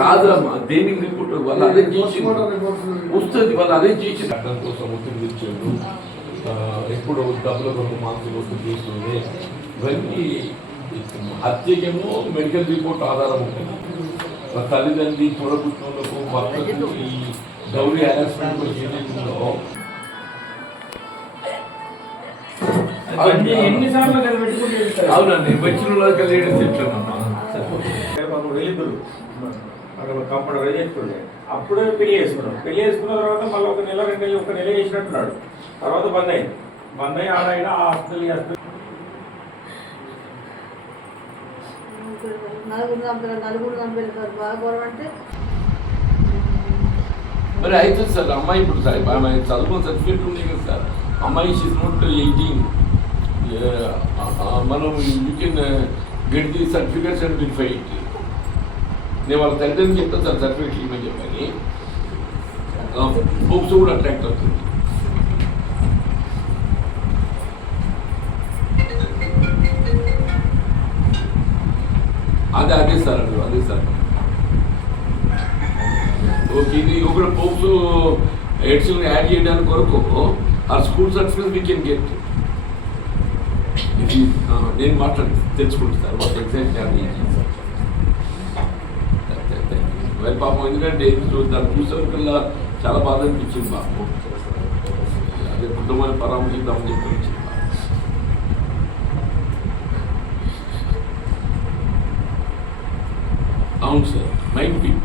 కాదమ్మా, దేనికి రిపోర్ట్ వాళ్ళు అరేంజ్ చేసి వస్తుంది, వాళ్ళు అరేంజ్ చేసి చట్టం కోసం ఒత్తిడి తెచ్చాడు. ఎప్పుడు డబ్బుల కొరకు మానసిక ఒత్తిడి చేస్తుంది. ఇవన్నీ హత్యకేమో మెడికల్ రిపోర్ట్ ఆధారం ఉంటుంది. తల్లిదండ్రి చూడబుట్టులకు భర్తకు ఈ గౌరీ హెరాస్మెంట్ ఏదైతుందో అవునండి, వచ్చిన కలిగి చెప్తామమ్మా. కంపౌండర్ చేసుకుంటే అప్పుడే పెళ్లి చేసుకున్నాం. పెళ్లి చేసుకున్న తర్వాత మళ్ళీ 1 నెల 2 నెలలు 1 నెల చేసినట్టున్నాడు. తర్వాత బంద్ అయ్యి ఆడ హాస్పిటల్ మరి అవుతుంది సార్. అమ్మాయి ఇప్పుడు సార్ చదువుకున్న సర్టిఫికేట్ ఉంది కదా సార్. అమ్మాయి షీస్ నాట్ 18. మనం you can get the certificates and will fight. నేను వాళ్ళ తల్లిదండ్రులు చెప్తాను సార్ సర్టిఫికేట్ ఇవ్వమని చెప్పని. హోప్స్ కూడా అట్రాక్ట్ అవుతుంది. అదే సార్ అదే సార్. ఓకే, ఇది ఒక హోప్స్ ఎడ్స్ని యాడ్ చేయడానికి కొరకు ఆ school certificate we can get. ఇది నేను తెలుసుకుంటాను సార్ వాళ్ళు ఎగ్జాక్ట్ మరి పాపం. ఎందుకంటే దాన్ని చూసేవరకల్లా చాలా బాధ అనిపించింది పాపం. అదే కుటుంబాన్ని పరామర్శిద్దామని చెప్పి. అవును సార్, 9 people.